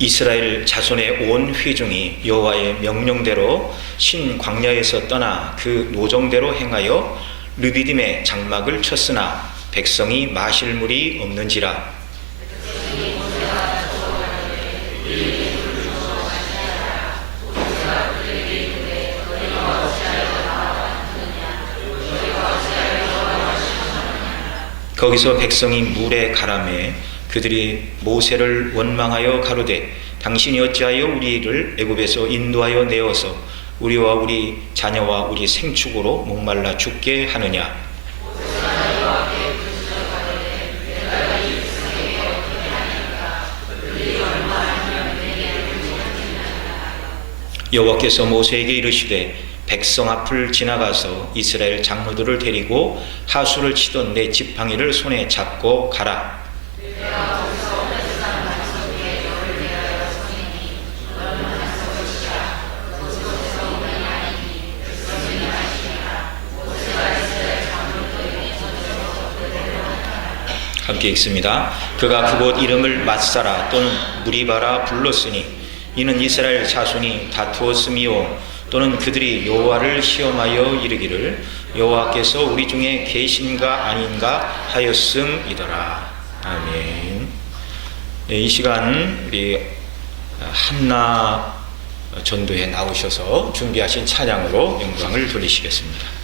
이스라엘 자손의 온 회중이 여호와의 명령대로 신 광야에서 떠나 그 노정대로 행하여 르비딤의 장막을 쳤으나 백성이 마실 물이 없는지라. 거기서 백성이 물에 가라매 그들이 모세를 원망하여 가로되 당신이 어찌하여 우리를 애굽에서 인도하여 내어서 우리와 우리 자녀와 우리 생축으로 목말라 죽게 하느냐. 여호와께서 모세에게 이르시되 백성 앞을 지나가서 이스라엘 장로들을 데리고 하수를 치던 내 지팡이를 손에 잡고 가라. 함께 읽습니다. 그가 그곳 이름을 맛사라 또는 무리바라 불렀으니 이는 이스라엘 자손이 다투었음이요 또는 그들이 여호와를 시험하여 이르기를 여호와께서 우리 중에 계신가 아닌가 하였음이더라. 아멘. 네, 이 시간 우리 한나 전도에 나오셔서 준비하신 찬양으로 영광을 돌리시겠습니다.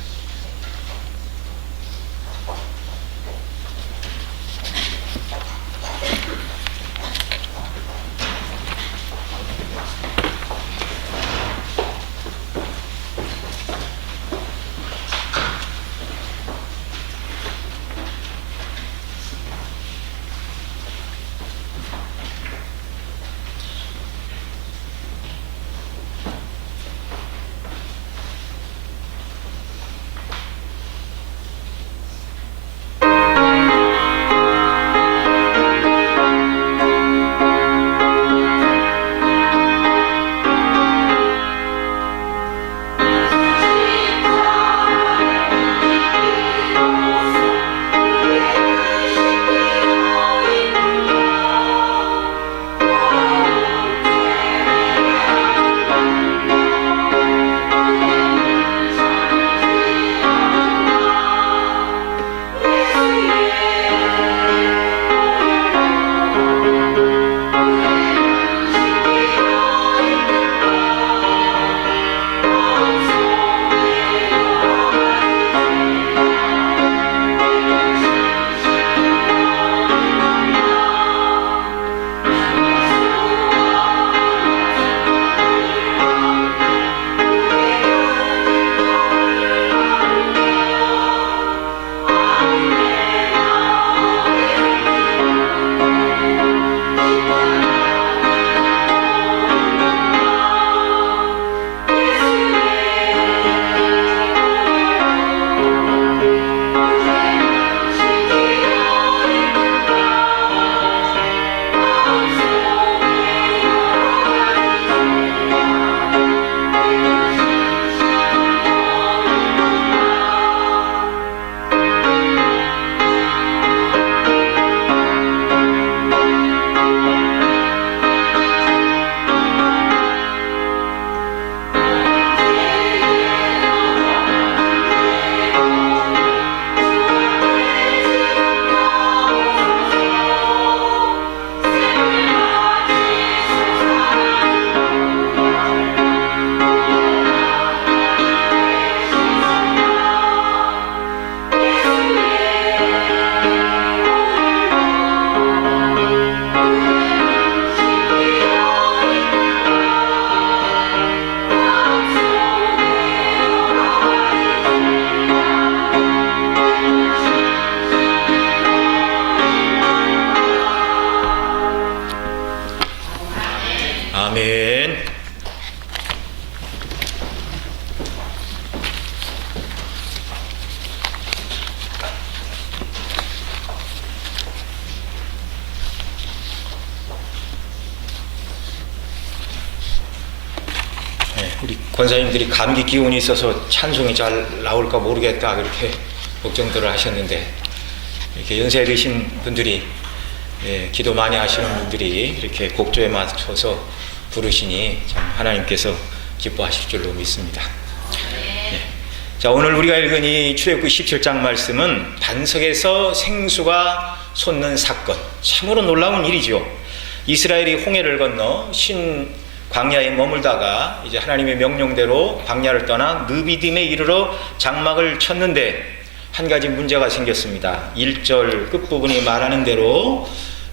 아멘. 우리 권사님들이 감기 기운이 있어서 찬송이 잘 나올까 모르겠다 그렇게 걱정들을 하셨는데 이렇게 연세 드신 분들이 기도 많이 하시는 분들이 이렇게 곡조에 맞춰서 부르시니 참 하나님께서 기뻐하실 줄로 믿습니다. 자, 오늘 우리가 읽은 이 출애굽기 17장 말씀은 반석에서 생수가 솟는 사건, 참으로 놀라운 일이죠. 이스라엘이 홍해를 건너 신 광야에 머물다가 이제 하나님의 명령대로 광야를 떠나 느비딤에 이르러 장막을 쳤는데 한 가지 문제가 생겼습니다. 1절 끝부분이 말하는 대로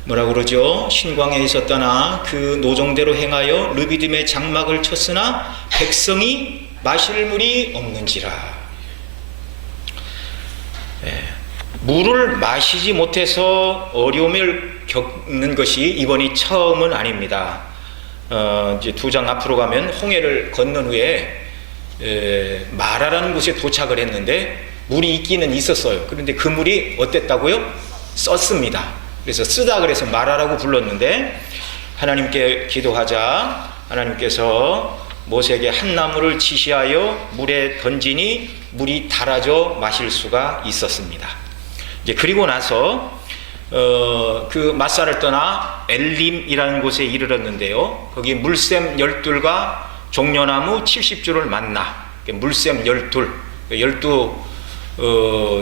뭐라고 그러죠? 신광야에서 떠나 그 노정대로 행하여 느비딤에 장막을 쳤으나 백성이 마실 물이 없는지라. 물을 마시지 못해서 어려움을 겪는 것이 이번이 처음은 아닙니다. 이제 2장 앞으로 가면 홍해를 건넌 후에 마라라는 곳에 도착을 했는데 물이 있기는 있었어요. 그런데 그 물이 어땠다고요? 썼습니다. 그래서 쓰다 그래서 마라라고 불렀는데 하나님께 기도하자 하나님께서 모세에게 한 나무를 지시하여 물에 던지니 물이 달아져 마실 수가 있었습니다. 이제 그리고 나서 그 마사를 떠나 엘림이라는 곳에 이르렀는데요. 거기 물샘 12과 종려나무 70줄을 만나 물샘 12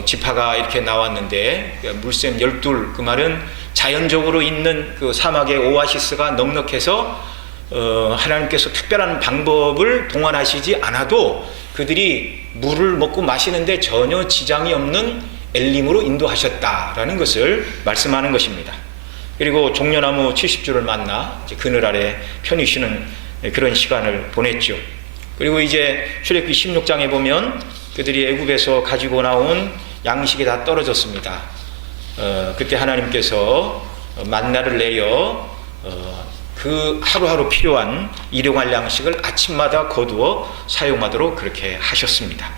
지파가 이렇게 나왔는데 물샘 12 그 말은 자연적으로 있는 그 사막의 오아시스가 넉넉해서 하나님께서 특별한 방법을 동원하시지 않아도 그들이 물을 먹고 마시는데 전혀 지장이 없는 엘림으로 인도하셨다라는 것을 말씀하는 것입니다. 그리고 종려나무 70줄을 만나 그늘 아래 편히 쉬는 그런 시간을 보냈죠. 그리고 이제 출애굽기 16장에 보면 그들이 애굽에서 가지고 나온 양식이 다 떨어졌습니다. 그때 하나님께서 만나를 내려 그 하루하루 필요한 일용할 양식을 아침마다 거두어 사용하도록 그렇게 하셨습니다.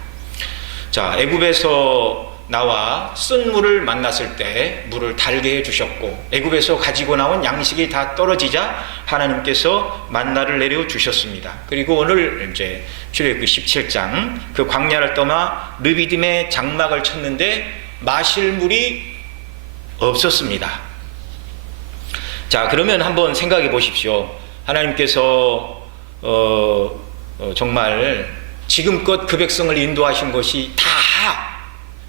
자, 애굽에서 나와 쓴 물을 만났을 때 물을 달게 해주셨고 애굽에서 가지고 나온 양식이 다 떨어지자 하나님께서 만나를 내려 주셨습니다. 그리고 오늘 이제 출애굽기 17장 그 광야를 떠나 느비딤에 장막을 쳤는데 마실 물이 없었습니다. 자, 그러면 한번 생각해 보십시오. 하나님께서 정말 지금껏 그 백성을 인도하신 것이 다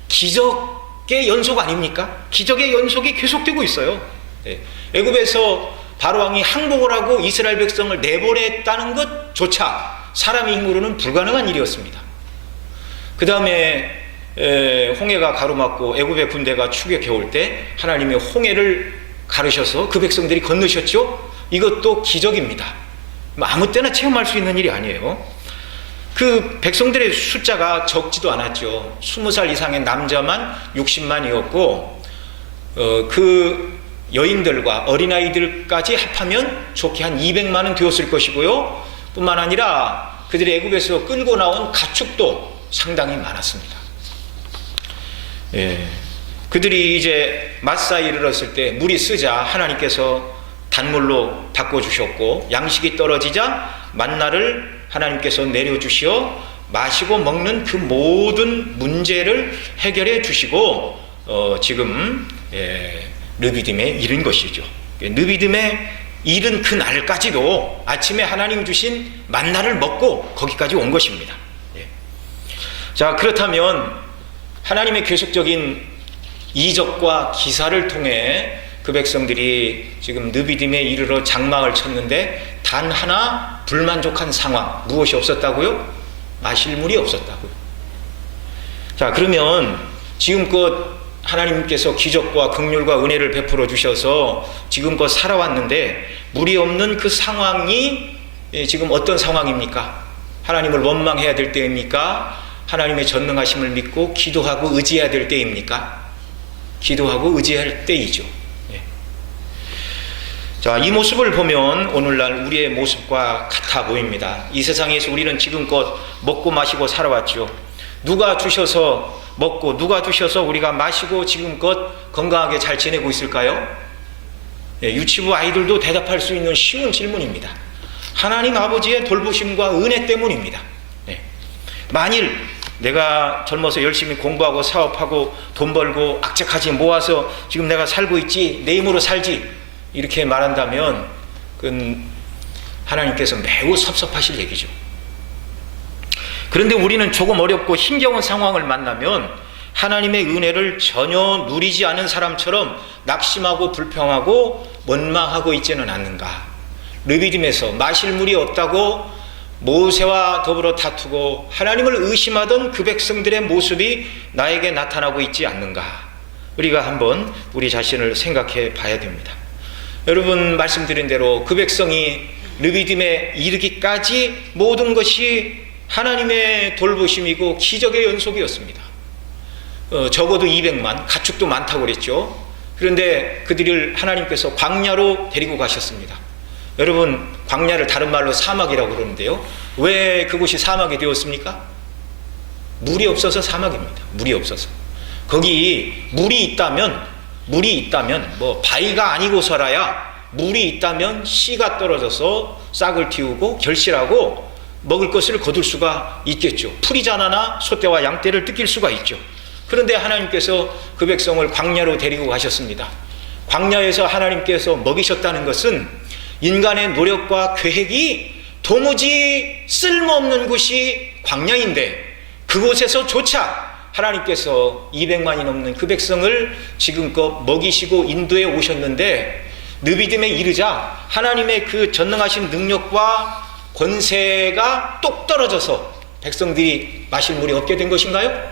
기적의 연속 아닙니까? 기적의 연속이 계속되고 있어요. 애굽에서 바로왕이 항복을 하고 이스라엘 백성을 내보냈다는 것조차 사람의 힘으로는 불가능한 일이었습니다. 그 다음에 홍해가 가로막고 애굽의 군대가 추격해 올 때 하나님이 홍해를 가르셔서 그 백성들이 건너셨죠. 이것도 기적입니다. 아무 때나 체험할 수 있는 일이 아니에요. 그 백성들의 숫자가 적지도 않았죠. 20살 이상의 남자만 60만이었고 그 여인들과 어린아이들까지 합하면 좋게 한 200만은 되었을 것이고요. 뿐만 아니라 그들이 애굽에서 끌고 나온 가축도 상당히 많았습니다. 그들이 이제 마사에 이르렀을 때 물이 쓰자 하나님께서 단물로 바꿔주셨고 양식이 떨어지자 만나를 하나님께서 내려주시어 마시고 먹는 그 모든 문제를 해결해 주시고 지금 느비딤에 이른 것이죠. 느비딤에 이른 그 날까지도 아침에 하나님 주신 만나를 먹고 거기까지 온 것입니다. 자, 그렇다면 하나님의 계속적인 이적과 기사를 통해 그 백성들이 지금 느비딤에 이르러 장막을 쳤는데 단 하나 불만족한 상황, 무엇이 없었다고요? 마실 물이 없었다고요. 자, 그러면 지금껏 하나님께서 기적과 긍휼과 은혜를 베풀어 주셔서 지금껏 살아왔는데 물이 없는 그 상황이 지금 어떤 상황입니까? 하나님을 원망해야 될 때입니까? 하나님의 전능하심을 믿고 기도하고 의지해야 될 때입니까? 기도하고 의지할 때이죠. 자, 이 모습을 보면 오늘날 우리의 모습과 같아 보입니다. 이 세상에서 우리는 지금껏 먹고 마시고 살아왔죠. 누가 주셔서 먹고 누가 주셔서 우리가 마시고 지금껏 건강하게 잘 지내고 있을까요? 유치부 아이들도 대답할 수 있는 쉬운 질문입니다. 하나님 아버지의 돌보심과 은혜 때문입니다. 만일 내가 젊어서 열심히 공부하고 사업하고 돈 벌고 악착같이 모아서 지금 내가 살고 있지, 내 힘으로 살지, 이렇게 말한다면 그건 하나님께서 매우 섭섭하실 얘기죠. 그런데 우리는 조금 어렵고 힘겨운 상황을 만나면 하나님의 은혜를 전혀 누리지 않은 사람처럼 낙심하고 불평하고 원망하고 있지는 않는가. 르비딤에서 마실 물이 없다고 모세와 더불어 다투고 하나님을 의심하던 그 백성들의 모습이 나에게 나타나고 있지 않는가. 우리가 한번 우리 자신을 생각해 봐야 됩니다. 여러분, 말씀드린 대로 그 백성이 르비딤에 이르기까지 모든 것이 하나님의 돌보심이고 기적의 연속이었습니다. 적어도 200만, 가축도 많다고 그랬죠. 그런데 그들을 하나님께서 광야로 데리고 가셨습니다. 여러분, 광야를 다른 말로 사막이라고 그러는데요, 왜 그곳이 사막이 되었습니까? 물이 없어서 사막입니다. 물이 없어서. 거기 물이 있다면 뭐 바위가 아니고서라야 물이 있다면 씨가 떨어져서 싹을 틔우고 결실하고 먹을 것을 거둘 수가 있겠죠. 풀이자나나 소떼와 양떼를 뜯길 수가 있죠. 그런데 하나님께서 그 백성을 광야로 데리고 가셨습니다. 광야에서 하나님께서 먹이셨다는 것은 인간의 노력과 계획이 도무지 쓸모없는 곳이 광야인데 그곳에서조차 하나님께서 200만이 넘는 그 백성을 지금껏 먹이시고 인도해 오셨는데, 르비딤에 이르자 하나님의 그 전능하신 능력과 권세가 똑 떨어져서 백성들이 마실 물이 없게 된 것인가요?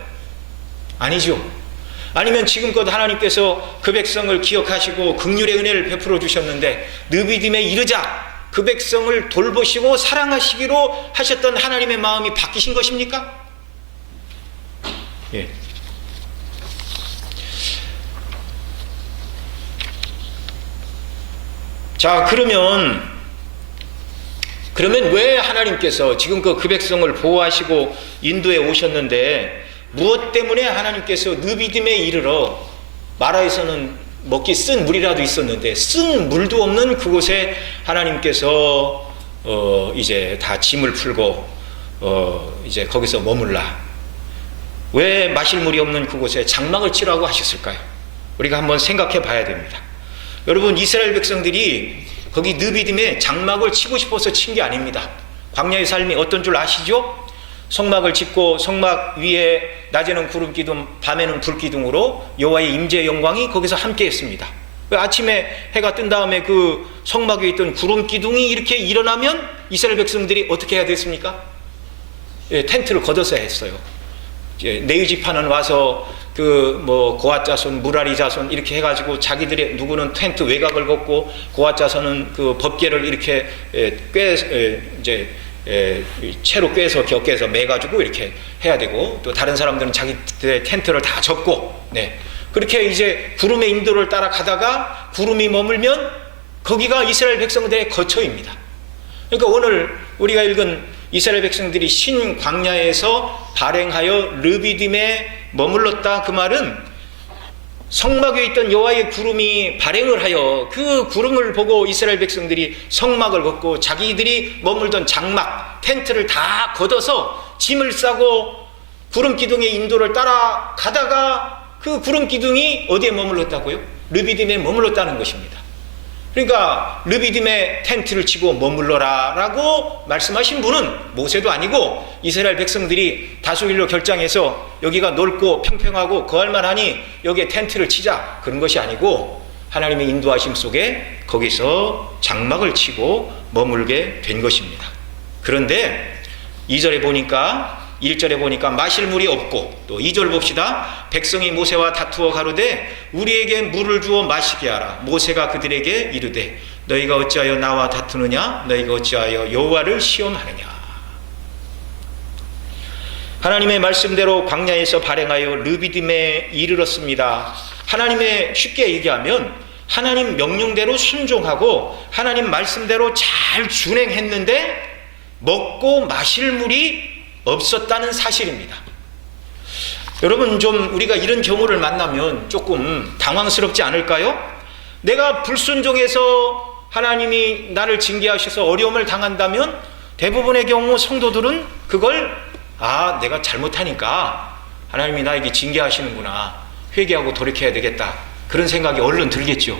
아니죠. 아니면 지금껏 하나님께서 그 백성을 기억하시고 긍휼의 은혜를 베풀어 주셨는데 르비딤에 이르자 그 백성을 돌보시고 사랑하시기로 하셨던 하나님의 마음이 바뀌신 것입니까? 예. 자, 그러면 왜 하나님께서 지금껏 그 백성을 보호하시고 인도해 오셨는데 무엇 때문에 하나님께서 르비딤에 이르러, 마라에서는 먹기 쓴 물이라도 있었는데 쓴 물도 없는 그곳에 하나님께서 이제 다 짐을 풀고 이제 거기서 머물라. 왜 마실 물이 없는 그곳에 장막을 치라고 하셨을까요? 우리가 한번 생각해 봐야 됩니다. 여러분, 이스라엘 백성들이 거기 르비딤에 장막을 치고 싶어서 친 게 아닙니다. 광야의 삶이 어떤 줄 아시죠? 성막을 짓고 성막 위에 낮에는 구름 기둥, 밤에는 불 기둥으로 여호와의 임재의 영광이 거기서 함께 했습니다. 아침에 해가 뜬 다음에 그 성막 위에 있던 구름 기둥이 이렇게 일어나면 이스라엘 백성들이 어떻게 해야 됐습니까? 예, 텐트를 걷어서 했어요. 네위 지파는 와서 고앗 자손, 무라리 자손 이렇게 해가지고 자기들의 누구는 텐트 외곽을 걷고 고앗 자손은 그 법궤를 이렇게 채로 꿰서 곁깨서 매가지고 이렇게 해야 되고, 또 다른 사람들은 자기들의 텐트를 다 접고, 네, 그렇게 이제 구름의 인도를 따라가다가 구름이 머물면 거기가 이스라엘 백성들의 거처입니다. 그러니까 오늘 우리가 읽은 이스라엘 백성들이 신 광야에서 발행하여 르비딤에 머물렀다, 그 말은 성막 위에 있던 여호와의 구름이 발행을 하여 그 구름을 보고 이스라엘 백성들이 성막을 걷고 자기들이 머물던 장막, 텐트를 다 걷어서 짐을 싸고 구름 기둥의 인도를 따라가다가 그 구름 기둥이 어디에 머물렀다고요? 르비딤에 머물렀다는 것입니다. 그러니까 르비딤에 텐트를 치고 머물러라 라고 말씀하신 분은 모세도 아니고 이스라엘 백성들이 다수일로 결정해서 여기가 넓고 평평하고 거할만하니 여기에 텐트를 치자, 그런 것이 아니고 하나님의 인도하심 속에 거기서 장막을 치고 머물게 된 것입니다. 그런데 2절에 보니까 1절에 보니까 마실 물이 없고, 또 2절 봅시다. 백성이 모세와 다투어 가로되 우리에게 물을 주어 마시게 하라. 모세가 그들에게 이르되 너희가 어찌하여 나와 다투느냐? 너희가 어찌하여 여호와를 시험하느냐? 하나님의 말씀대로 광야에서 발행하여 르비딤에 이르렀습니다. 하나님의, 쉽게 얘기하면 하나님 명령대로 순종하고 하나님 말씀대로 잘 준행했는데 먹고 마실 물이 없었다는 사실입니다. 여러분, 좀 우리가 이런 경우를 만나면 조금 당황스럽지 않을까요? 내가 불순종해서 하나님이 나를 징계하셔서 어려움을 당한다면 대부분의 경우 성도들은 그걸 아, 내가 잘못하니까 하나님이 나에게 징계하시는구나, 회개하고 돌이켜야 되겠다, 그런 생각이 얼른 들겠죠.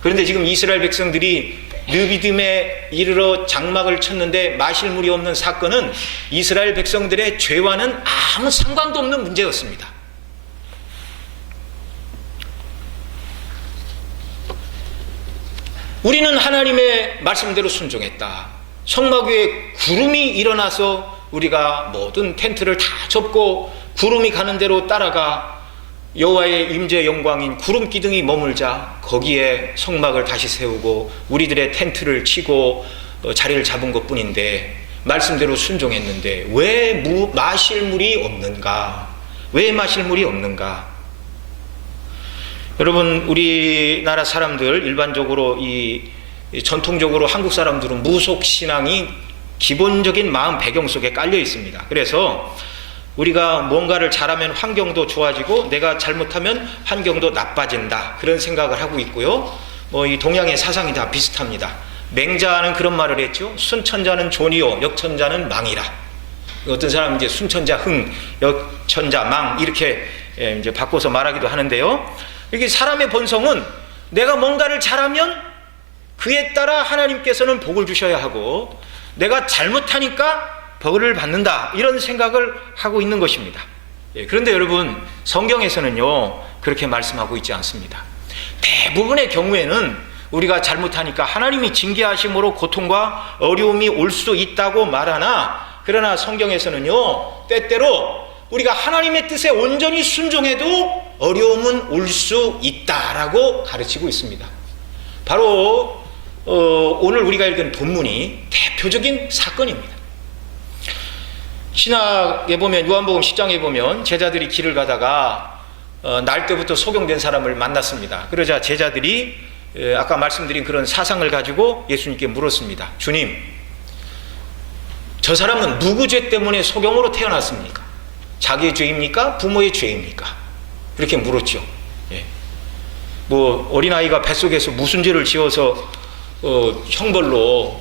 그런데 지금 이스라엘 백성들이 르비딤에 이르러 장막을 쳤는데 마실 물이 없는 사건은 이스라엘 백성들의 죄와는 아무 상관도 없는 문제였습니다. 우리는 하나님의 말씀대로 순종했다. 성막 위에 구름이 일어나서 우리가 모든 텐트를 다 접고 구름이 가는 대로 따라가 여호와의 임재 영광인 구름 기둥이 머물자 거기에 성막을 다시 세우고 우리들의 텐트를 치고 자리를 잡은 것뿐인데, 말씀대로 순종했는데 왜 마실 물이 없는가? 왜 마실 물이 없는가? 여러분, 우리나라 사람들 일반적으로 전통적으로 한국 사람들은 무속신앙이 기본적인 마음 배경 속에 깔려 있습니다. 그래서 우리가 뭔가를 잘하면 환경도 좋아지고 내가 잘못하면 환경도 나빠진다, 그런 생각을 하고 있고요. 이 동양의 사상이 다 비슷합니다. 맹자는 그런 말을 했죠. 순천자는 존이요 역천자는 망이라. 어떤 사람은 이제 순천자 흥, 역천자 망, 이렇게 이제 바꿔서 말하기도 하는데요. 이게 사람의 본성은 내가 뭔가를 잘하면 그에 따라 하나님께서는 복을 주셔야 하고, 내가 잘못하니까 벌을 받는다, 이런 생각을 하고 있는 것입니다. 그런데 여러분, 성경에서는요 그렇게 말씀하고 있지 않습니다. 대부분의 경우에는 우리가 잘못하니까 하나님이 징계하심으로 고통과 어려움이 올 수 있다고 말하나, 그러나 성경에서는요 때때로 우리가 하나님의 뜻에 온전히 순종해도 어려움은 올 수 있다라고 가르치고 있습니다. 바로 오늘 우리가 읽은 본문이 대표적인 사건입니다. 신학에 보면, 요한복음 10장에 보면 제자들이 길을 가다가 날 때부터 소경된 사람을 만났습니다. 그러자 제자들이 아까 말씀드린 그런 사상을 가지고 예수님께 물었습니다. 주님, 저 사람은 누구 죄 때문에 소경으로 태어났습니까? 자기의 죄입니까? 부모의 죄입니까? 그렇게 물었죠. 어린아이가 뱃속에서 무슨 죄를 지어서 형벌로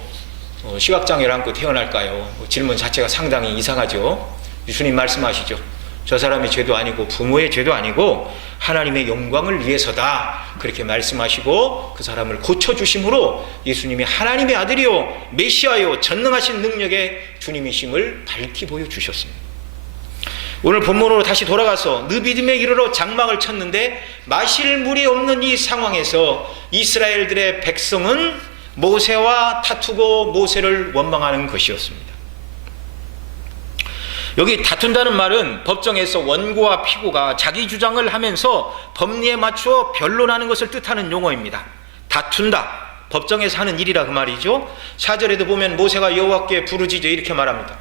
시각장애를 안고 태어날까요? 질문 자체가 상당히 이상하죠. 주님 말씀하시죠. 저 사람의 죄도 아니고 부모의 죄도 아니고 하나님의 영광을 위해서다, 그렇게 말씀하시고 그 사람을 고쳐주심으로 예수님이 하나님의 아들이요 메시아요 전능하신 능력의 주님이심을 밝히 보여주셨습니다. 오늘 본문으로 다시 돌아가서 르비딤에 이르러 장막을 쳤는데 마실 물이 없는 이 상황에서 이스라엘들의 백성은 모세와 다투고 모세를 원망하는 것이었습니다. 여기 다툰다는 말은 법정에서 원고와 피고가 자기 주장을 하면서 법리에 맞추어 변론하는 것을 뜻하는 용어입니다. 다툰다, 법정에서 하는 일이라 그 말이죠. 4절에도 보면 모세가 여호와께 부르짖어 이렇게 말합니다.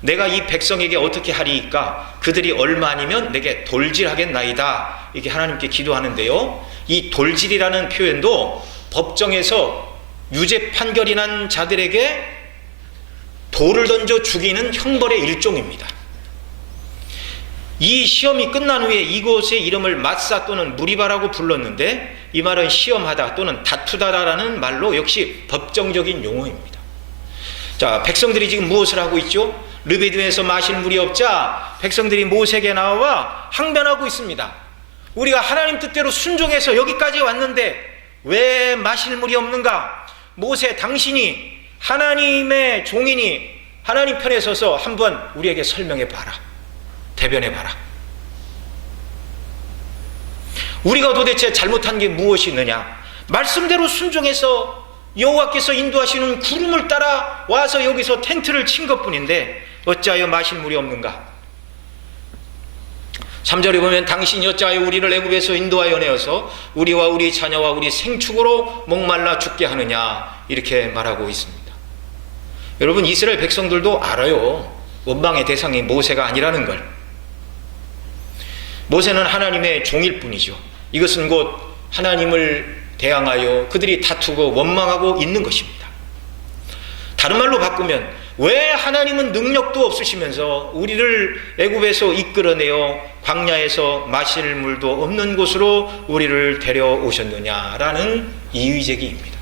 내가 이 백성에게 어떻게 하리이까? 그들이 얼마 아니면 내게 돌질하겠나이다, 이게 하나님께 기도하는데요. 이 돌질이라는 표현도 법정에서 유죄 판결이 난 자들에게 돌을 던져 죽이는 형벌의 일종입니다. 이 시험이 끝난 후에 이곳의 이름을 마사 또는 무리바라고 불렀는데, 이 말은 시험하다 또는 다투다라는 말로 역시 법정적인 용어입니다. 자, 백성들이 지금 무엇을 하고 있죠? 르비딤에서 마실 물이 없자 백성들이 모세에게 나와 항변하고 있습니다. 우리가 하나님 뜻대로 순종해서 여기까지 왔는데 왜 마실 물이 없는가? 모세, 당신이 하나님의 종이니 하나님 편에 서서 한번 우리에게 설명해 봐라, 대변해 봐라. 우리가 도대체 잘못한 게 무엇이 있느냐? 말씀대로 순종해서 여호와께서 인도하시는 구름을 따라 와서 여기서 텐트를 친 것뿐인데 어찌하여 마실 물이 없는가? 3절에 보면 당신이 어찌하여 우리를 애굽에서 인도하여 내어서 우리와 우리 자녀와 우리 생축으로 목말라 죽게 하느냐, 이렇게 말하고 있습니다. 여러분, 이스라엘 백성들도 알아요. 원망의 대상이 모세가 아니라는 걸. 모세는 하나님의 종일 뿐이죠. 이것은 곧 하나님을 대항하여 그들이 다투고 원망하고 있는 것입니다. 다른 말로 바꾸면 왜 하나님은 능력도 없으시면서 우리를 애굽에서 이끌어내어 광야에서 마실 물도 없는 곳으로 우리를 데려오셨느냐라는 이의제기입니다.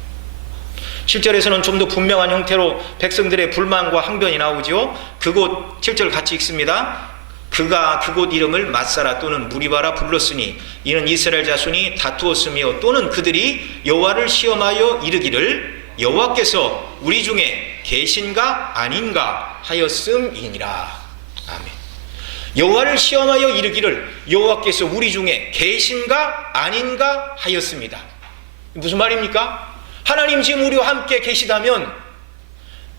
7절에서는 좀 더 분명한 형태로 백성들의 불만과 항변이 나오죠. 그곳 7절 같이 읽습니다. 그가 그곳 이름을 맛사라 또는 무리바라 불렀으니 이는 이스라엘 자손이 다투었으며 또는 그들이 여호와를 시험하여 이르기를 여호와께서 우리 중에 계신가 아닌가 하였음이니라. 아멘. 여호와를 시험하여 이르기를 여호와께서 우리 중에 계신가 아닌가 하였습니다. 무슨 말입니까? 하나님 지금 우리와 함께 계시다면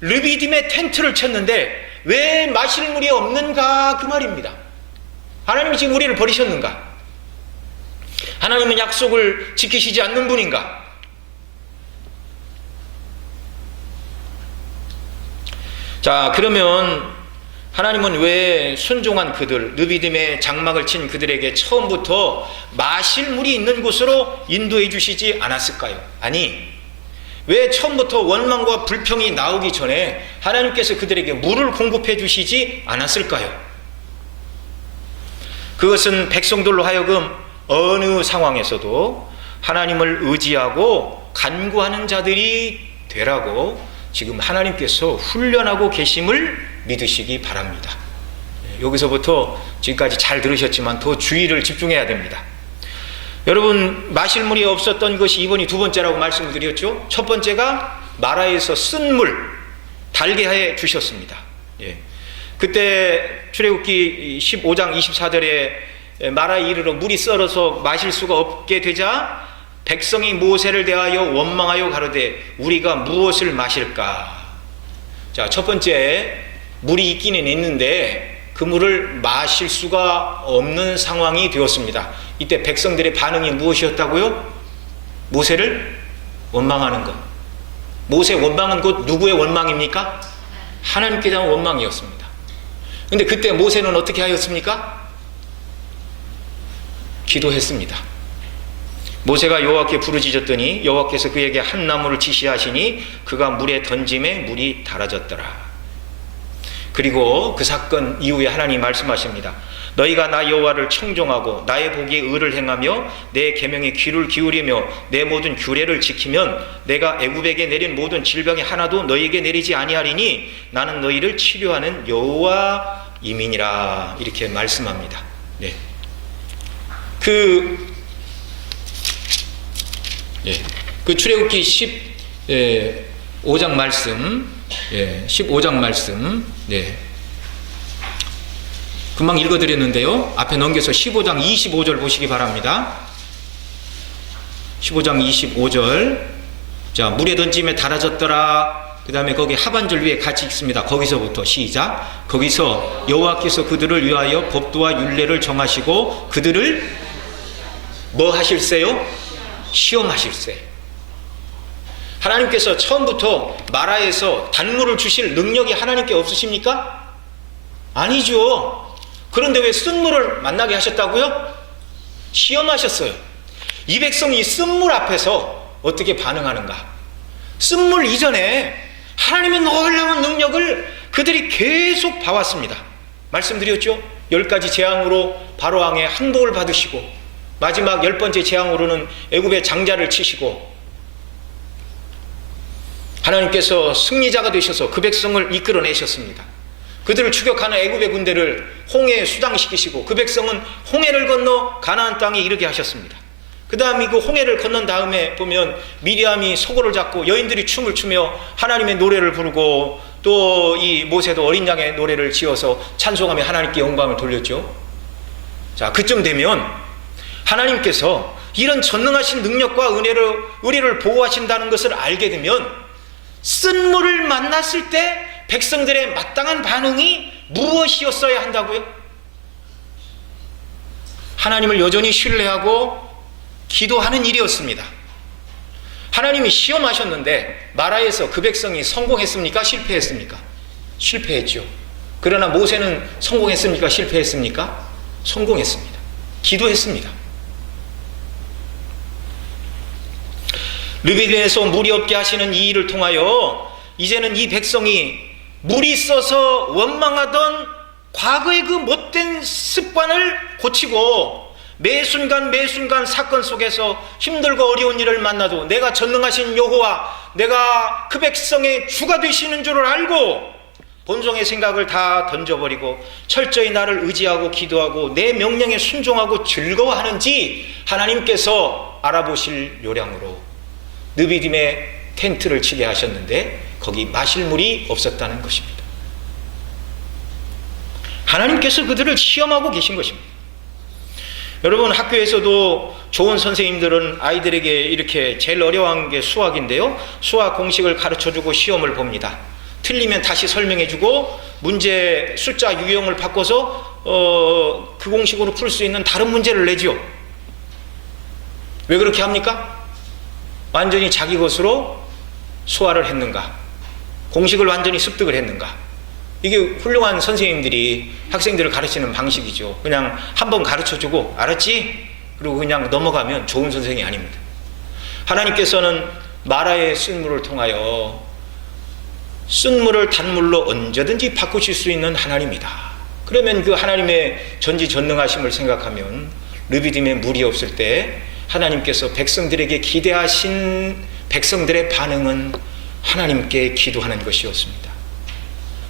르비딤의 텐트를 쳤는데 왜 마실 물이 없는가 그 말입니다. 하나님이 지금 우리를 버리셨는가? 하나님은 약속을 지키시지 않는 분인가? 자, 그러면 하나님은 왜 순종한 그들, 르비딤의 장막을 친 그들에게 처음부터 마실 물이 있는 곳으로 인도해 주시지 않았을까요? 아니, 왜 처음부터 원망과 불평이 나오기 전에 하나님께서 그들에게 물을 공급해 주시지 않았을까요? 그것은 백성들로 하여금 어느 상황에서도 하나님을 의지하고 간구하는 자들이 되라고 지금 하나님께서 훈련하고 계심을 믿으시기 바랍니다. 여기서부터 지금까지 잘 들으셨지만 더 주의를 집중해야 됩니다. 여러분, 마실 물이 없었던 것이 이번이 두 번째라고 말씀을 드렸죠. 첫 번째가 마라에서 쓴 물 달게 해 주셨습니다. 그때 출애굽기 15장 24절에 마라에 이르러 물이 썰어서 마실 수가 없게 되자 백성이 모세를 대하여 원망하여 가로되 우리가 무엇을 마실까? 자, 첫 번째, 물이 있기는 있는데 그 물을 마실 수가 없는 상황이 되었습니다. 이때 백성들의 반응이 무엇이었다고요? 모세를 원망하는 것. 모세 원망은 곧 누구의 원망입니까? 하나님께 대한 원망이었습니다. 근데 그때 모세는 어떻게 하였습니까? 기도했습니다. 모세가 여호와께 부르짖었더니 여호와께서 그에게 한 나무를 지시하시니 그가 물에 던짐에 물이 달아졌더라. 그리고 그 사건 이후에 하나님 말씀하십니다. 너희가 나 여호와를 청종하고 나의 보기에 의를 행하며 내 계명에 귀를 기울이며 내 모든 규례를 지키면 내가 애굽에게 내린 모든 질병이 하나도 너희에게 내리지 아니하리니 나는 너희를 치료하는 여호와임이니라. 이렇게 말씀합니다. 네. 그 출애굽기 15장 말씀, 15장 말씀, 금방 읽어드렸는데요. 앞에 넘겨서 15장 25절 보시기 바랍니다. 15장 25절. 자, 물에 던짐에 달아졌더라. 그 다음에 거기 하반절 위에 같이 읽습니다. 거기서부터 시작. 거기서 여호와께서 그들을 위하여 법도와 율례를 정하시고 그들을 뭐 하실세요? 시험하실세. 하나님께서 처음부터 마라에서 단물을 주실 능력이 하나님께 없으십니까? 아니죠. 그런데 왜 쓴물을 만나게 하셨다고요? 시험하셨어요. 이 백성이 쓴물 앞에서 어떻게 반응하는가? 쓴물 이전에 하나님의 놀라운 능력을 그들이 계속 봐왔습니다. 말씀드렸죠? 10가지 재앙으로 바로왕의 항복을 받으시고 마지막 10번째 재앙으로는 애굽의 장자를 치시고 하나님께서 승리자가 되셔서 그 백성을 이끌어내셨습니다. 그들을 추격하는 애굽의 군대를 홍해에 수장시키시고 그 백성은 홍해를 건너 가나안 땅에 이르게 하셨습니다. 그 다음에 그 홍해를 건넌 다음에 보면 미리암이 소고를 잡고 여인들이 춤을 추며 하나님의 노래를 부르고 또 이 모세도 어린 양의 노래를 지어서 찬송하며 하나님께 영광을 돌렸죠. 자, 그쯤 되면 하나님께서 이런 전능하신 능력과 은혜로 우리를 보호하신다는 것을 알게 되면 쓴 물을 만났을 때 백성들의 마땅한 반응이 무엇이었어야 한다고요? 하나님을 여전히 신뢰하고 기도하는 일이었습니다. 하나님이 시험하셨는데 마라에서 그 백성이 성공했습니까? 실패했습니까? 실패했죠. 그러나 모세는 성공했습니까? 실패했습니까? 성공했습니다. 기도했습니다. 르비딤에서 물이 없게 하시는 이 일을 통하여 이제는 이 백성이 물이 써서 원망하던 과거의 그 못된 습관을 고치고 매 순간 매 순간 사건 속에서 힘들고 어려운 일을 만나도 내가 전능하신 여호와, 내가 그 백성의 주가 되시는 줄을 알고 본성의 생각을 다 던져버리고 철저히 나를 의지하고 기도하고 내 명령에 순종하고 즐거워하는지 하나님께서 알아보실 요량으로 느비딤의 텐트를 치게 하셨는데 거기 마실 물이 없었다는 것입니다. 하나님께서 그들을 시험하고 계신 것입니다. 여러분, 학교에서도 좋은 선생님들은 아이들에게 이렇게 제일 어려운 게 수학인데요, 수학 공식을 가르쳐주고 시험을 봅니다. 틀리면 다시 설명해주고 문제 숫자 유형을 바꿔서 그 공식으로 풀 수 있는 다른 문제를 내죠. 왜 그렇게 합니까? 완전히 자기 것으로 소화를 했는가, 공식을 완전히 습득을 했는가. 이게 훌륭한 선생님들이 학생들을 가르치는 방식이죠. 그냥 한번 가르쳐주고 알았지? 그리고 그냥 넘어가면 좋은 선생이 아닙니다. 하나님께서는 마라의 쓴물을 통하여 쓴물을 단물로 언제든지 바꾸실 수 있는 하나님이다. 그러면 그 하나님의 전지전능하심을 생각하면 르비딤에 물이 없을 때 하나님께서 백성들에게 기대하신 백성들의 반응은 하나님께 기도하는 것이었습니다.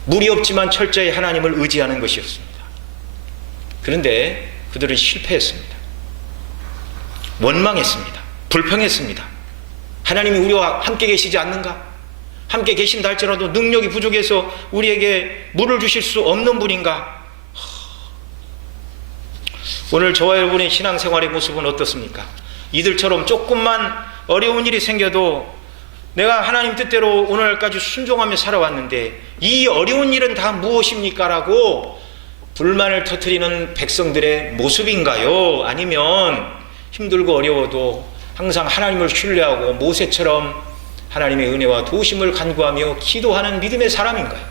물이 없지만 철저히 하나님을 의지하는 것이었습니다. 그런데 그들은 실패했습니다. 원망했습니다. 불평했습니다. 하나님이 우리와 함께 계시지 않는가? 함께 계신다 할지라도 능력이 부족해서 우리에게 물을 주실 수 없는 분인가? 오늘 저와 여러분의 신앙생활의 모습은 어떻습니까? 이들처럼 조금만 어려운 일이 생겨도 내가 하나님 뜻대로 오늘까지 순종하며 살아왔는데 이 어려운 일은 다 무엇입니까? 라고 불만을 터뜨리는 백성들의 모습인가요? 아니면 힘들고 어려워도 항상 하나님을 신뢰하고 모세처럼 하나님의 은혜와 도우심을 간구하며 기도하는 믿음의 사람인가요?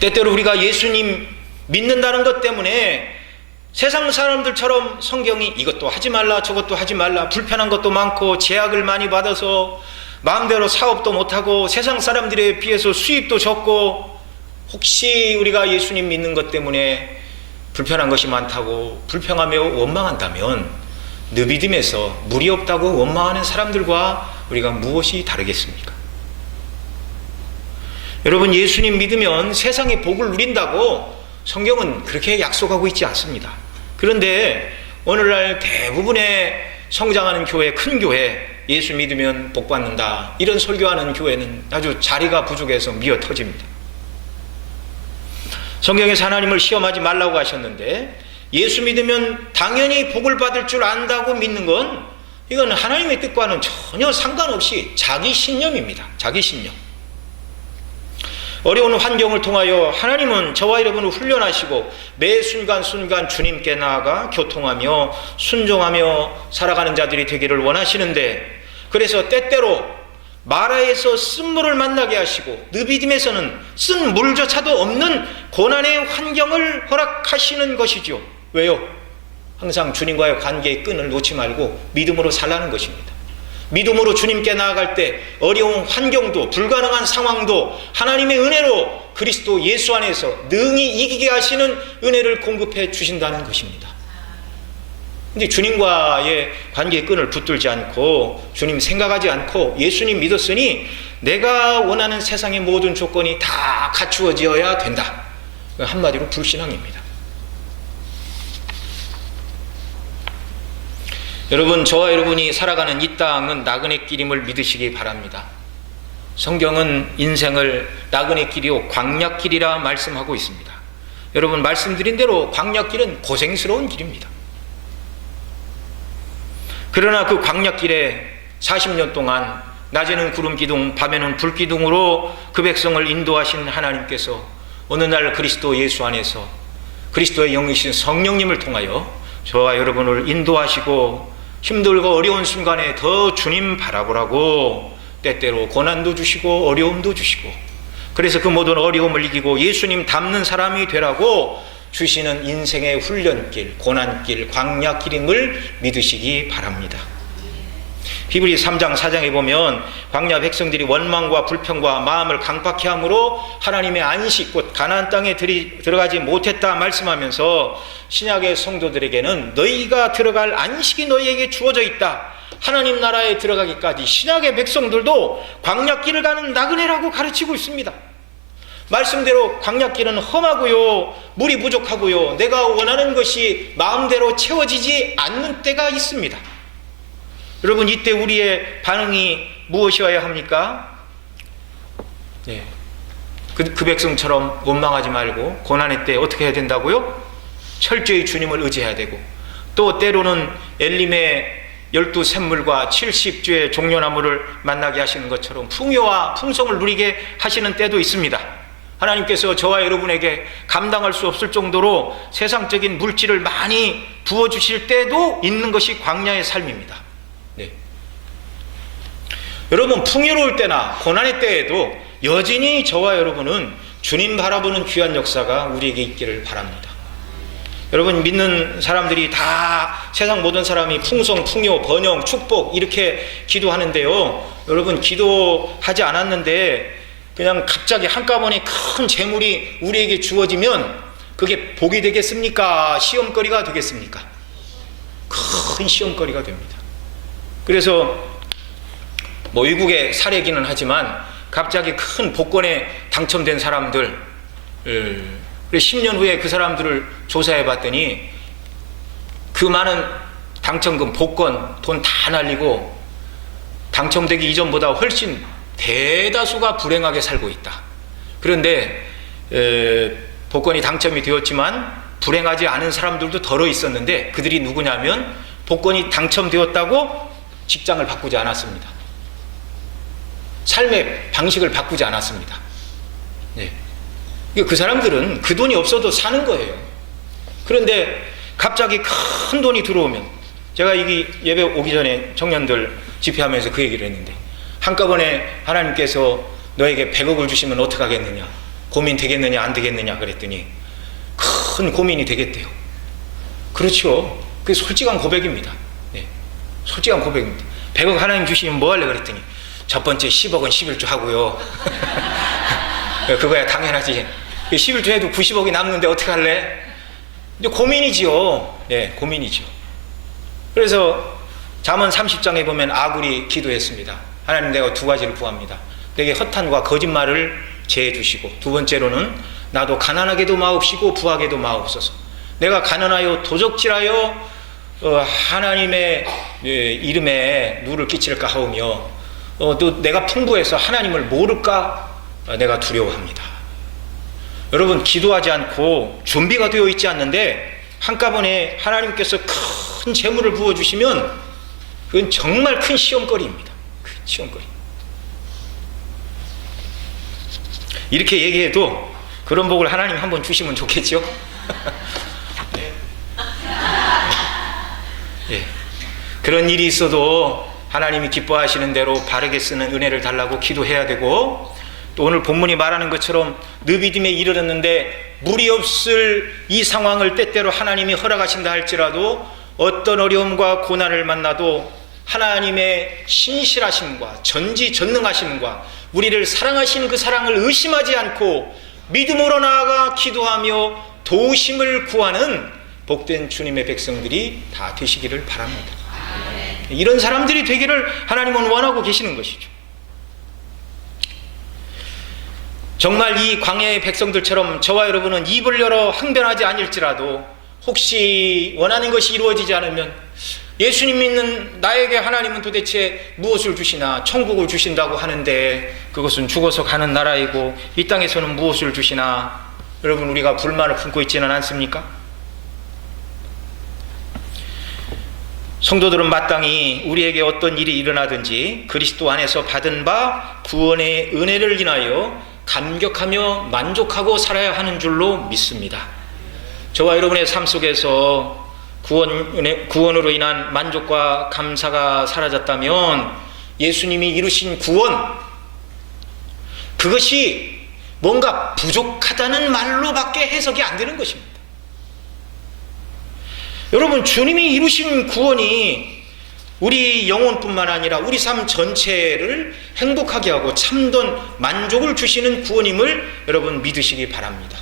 때때로 우리가 예수님 믿는다는 것 때문에 세상 사람들처럼 성경이 이것도 하지 말라 저것도 하지 말라, 불편한 것도 많고 제약을 많이 받아서 마음대로 사업도 못하고 세상 사람들에 비해서 수입도 적고, 혹시 우리가 예수님 믿는 것 때문에 불편한 것이 많다고 불평하며 원망한다면 느비딤에서 물이 없다고 원망하는 사람들과 우리가 무엇이 다르겠습니까? 여러분, 예수님 믿으면 세상의 복을 누린다고 성경은 그렇게 약속하고 있지 않습니다. 그런데 오늘날 대부분의 성장하는 교회, 큰 교회, 예수 믿으면 복 받는다 이런 설교하는 교회는 아주 자리가 부족해서 미어 터집니다. 성경에서 하나님을 시험하지 말라고 하셨는데 예수 믿으면 당연히 복을 받을 줄 안다고 믿는 건 이건 하나님의 뜻과는 전혀 상관없이 자기 신념입니다. 자기 신념. 어려운 환경을 통하여 하나님은 저와 여러분을 훈련하시고 매 순간순간 주님께 나아가 교통하며 순종하며 살아가는 자들이 되기를 원하시는데, 그래서 때때로 마라에서 쓴물을 만나게 하시고 느비딤에서는 쓴 물조차도 없는 고난의 환경을 허락하시는 것이죠. 왜요? 항상 주님과의 관계의 끈을 놓지 말고 믿음으로 살라는 것입니다. 믿음으로 주님께 나아갈 때 어려운 환경도 불가능한 상황도 하나님의 은혜로 그리스도 예수 안에서 능히 이기게 하시는 은혜를 공급해 주신다는 것입니다. 근데 주님과의 관계의 끈을 붙들지 않고 주님 생각하지 않고 예수님 믿었으니 내가 원하는 세상의 모든 조건이 다 갖추어져야 된다. 한마디로 불신앙입니다. 여러분, 저와 여러분이 살아가는 이 땅은 나그네 길임을 믿으시기 바랍니다. 성경은 인생을 나그네 길이요 광야길이라 말씀하고 있습니다. 여러분, 말씀드린 대로 광야길은 고생스러운 길입니다. 그러나 그 광야길에 40년 동안 낮에는 구름 기둥, 밤에는 불 기둥으로 그 백성을 인도하신 하나님께서 어느 날 그리스도 예수 안에서 그리스도의 영이신 성령님을 통하여 저와 여러분을 인도하시고 힘들고 어려운 순간에 더 주님 바라보라고 때때로 고난도 주시고 어려움도 주시고, 그래서 그 모든 어려움을 이기고 예수님 닮는 사람이 되라고 주시는 인생의 훈련길, 고난길, 광야길임을 믿으시기 바랍니다. 히브리 3장 4장에 보면 광야 백성들이 원망과 불평과 마음을 강팍케 함으로 하나님의 안식 곧 가나안 땅에 들어가지 못했다 말씀하면서 신약의 성도들에게는 너희가 들어갈 안식이 너희에게 주어져 있다. 하나님 나라에 들어가기까지 신약의 백성들도 광야길을 가는 나그네라고 가르치고 있습니다. 말씀대로 광야길은 험하고요, 물이 부족하고요, 내가 원하는 것이 마음대로 채워지지 않는 때가 있습니다. 여러분, 이때 우리의 반응이 무엇이어야 합니까? 네. 그 백성처럼 원망하지 말고 고난의 때 어떻게 해야 된다고요? 철저히 주님을 의지해야 되고, 또 때로는 엘림의 12샘물과 70주의 종려나무를 만나게 하시는 것처럼 풍요와 풍성을 누리게 하시는 때도 있습니다. 하나님께서 저와 여러분에게 감당할 수 없을 정도로 세상적인 물질을 많이 부어주실 때도 있는 것이 광야의 삶입니다. 네. 여러분, 풍요로울 때나 고난의 때에도 여전히 저와 여러분은 주님 바라보는 귀한 역사가 우리에게 있기를 바랍니다. 여러분, 믿는 사람들이 다 세상 모든 사람이 풍성, 풍요, 번영, 축복 이렇게 기도하는데요, 여러분, 기도하지 않았는데 그냥 갑자기 한꺼번에 큰 재물이 우리에게 주어지면 그게 복이 되겠습니까? 시험거리가 되겠습니까? 큰 시험거리가 됩니다. 그래서 뭐 외국의 사례기는 하지만 갑자기 큰 복권에 당첨된 사람들, 10년 후에 그 사람들을 조사해 봤더니 그 많은 당첨금, 복권, 돈 다 날리고 당첨되기 이전보다 훨씬 대다수가 불행하게 살고 있다. 그런데 복권이 당첨이 되었지만 불행하지 않은 사람들도 덜어 있었는데, 그들이 누구냐면 복권이 당첨되었다고 직장을 바꾸지 않았습니다. 삶의 방식을 바꾸지 않았습니다. 네. 그 사람들은 그 돈이 없어도 사는 거예요. 그런데 갑자기 큰 돈이 들어오면, 제가 이 예배 오기 전에 청년들 집회하면서 그 얘기를 했는데, 한꺼번에 하나님께서 너에게 100억을 주시면 어떻게 하겠느냐, 고민 되겠느냐 안 되겠느냐 그랬더니 큰 고민이 되겠대요. 그렇죠. 그게 솔직한 고백입니다. 네. 솔직한 고백입니다. 100억 하나님 주시면 뭐 할래 그랬더니 첫 번째 10억은 11조 하고요. 그거야 당연하지. 11조 해도 90억이 남는데 어떻게 할래? 이제 고민이지요. 네, 고민이죠. 그래서 잠언 30장에 보면 아굴이 기도했습니다. 하나님, 내가 두 가지를 구합니다. 내게 허탄과 거짓말을 제해 주시고, 두 번째로는 나도 가난하게도 마옵시고 부하게도 마옵소서. 내가 가난하여 도적질하여 하나님의 이름에 누를 끼칠까 하오며, 또 내가 풍부해서 하나님을 모를까 내가 두려워합니다. 여러분, 기도하지 않고 준비가 되어 있지 않는데 한꺼번에 하나님께서 큰 재물을 부어주시면 그건 정말 큰 시험거리입니다. 큰 시험거리. 이렇게 얘기해도 그런 복을 하나님 한번 주시면 좋겠죠? 예. 그런 일이 있어도 하나님이 기뻐하시는 대로 바르게 쓰는 은혜를 달라고 기도해야 되고, 또 오늘 본문이 말하는 것처럼 느비딤에 이르렀는데 물이 없을 이 상황을 때때로 하나님이 허락하신다 할지라도 어떤 어려움과 고난을 만나도 하나님의 신실하심과 전지전능하심과 우리를 사랑하시는 그 사랑을 의심하지 않고 믿음으로 나아가 기도하며 도우심을 구하는 복된 주님의 백성들이 다 되시기를 바랍니다. 이런 사람들이 되기를 하나님은 원하고 계시는 것이죠. 정말 이 광야의 백성들처럼 저와 여러분은 입을 열어 항변하지 않을지라도 혹시 원하는 것이 이루어지지 않으면 예수님 믿는 나에게 하나님은 도대체 무엇을 주시나, 천국을 주신다고 하는데 그것은 죽어서 가는 나라이고 이 땅에서는 무엇을 주시나, 여러분, 우리가 불만을 품고 있지는 않습니까? 성도들은 마땅히 우리에게 어떤 일이 일어나든지 그리스도 안에서 받은 바 구원의 은혜를 인하여 감격하며 만족하고 살아야 하는 줄로 믿습니다. 저와 여러분의 삶 속에서 구원으로 인한 만족과 감사가 사라졌다면 예수님이 이루신 구원, 그것이 뭔가 부족하다는 말로밖에 해석이 안 되는 것입니다. 여러분, 주님이 이루신 구원이 우리 영혼뿐만 아니라 우리 삶 전체를 행복하게 하고 참된 만족을 주시는 구원임을 여러분 믿으시기 바랍니다.